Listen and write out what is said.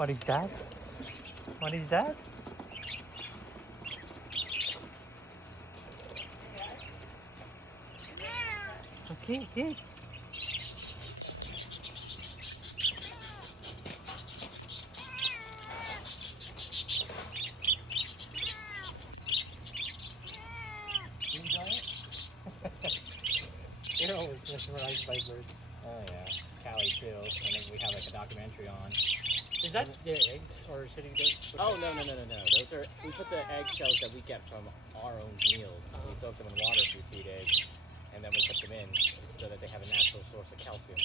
What is that? What is that? Okay, okay. You enjoy it? You're always mesmerized by birds. Oh yeah, Callie too. And then we have like a documentary on. Is that their eggs or sitting there? Oh no. Those are we put the eggshells that we get from our own meals. We soak them in water for 3 days, and then we put them in so that they have a natural source of calcium.